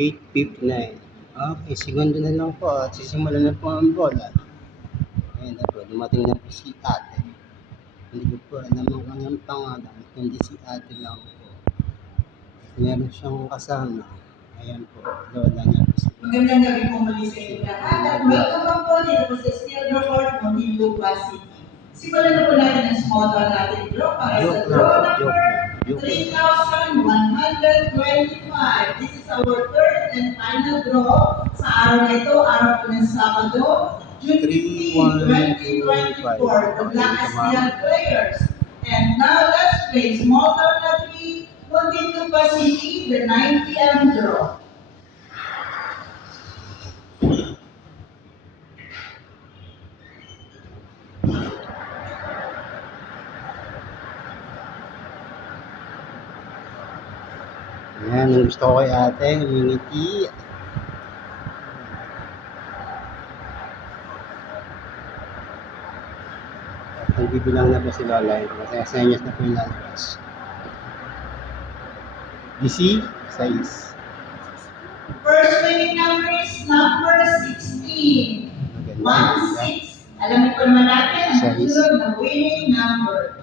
8:59. Okay, segundo na lang po at sisimulan na po ang bola. Ayan na po, dumating na po si ate. Hindi ko po alam ang kanyang pangalan, kundi si ate lang po. Meron siyang kasama. Ayan po, lola niya po si Magandang gabi po muli sa inyo lahat. At welcome po dito po sa Steel Report ng Muntinlupa City. Simulan na po natin ang small draw natin draw para sa draw number 3,125. This is our third and final draw sa araw na ito, araw po ng Sabado, June 15, 2024. Good luck as young players. And now let's play small draw na 3, Muntinlupa City, the 9 p.m. draw. Ayan, yung gusto ko kay ate, humingiti. Nagbibilang na po si Lola. Kasi senyas na po yung lalabas. DC, 6. First winning number is number 16. 1-6. Alam po naman natin ang susunod na winning number.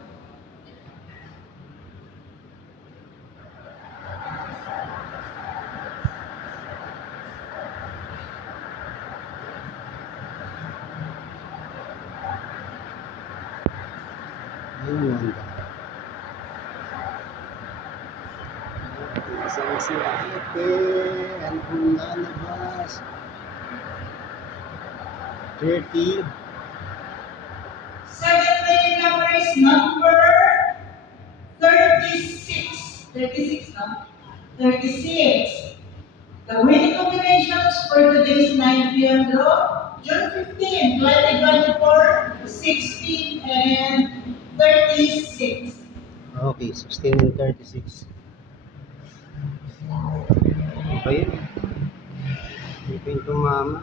Ayun. Isang si ate. Ano kung lalabas? 30. Second winning number is number 36. 36, no? 36. The winning combinations for today's 9 p.m. draw, June 15, 2024, 16 and 36. Okay, 16 and 36. Ano ba yun? Hindi ko yung tumama.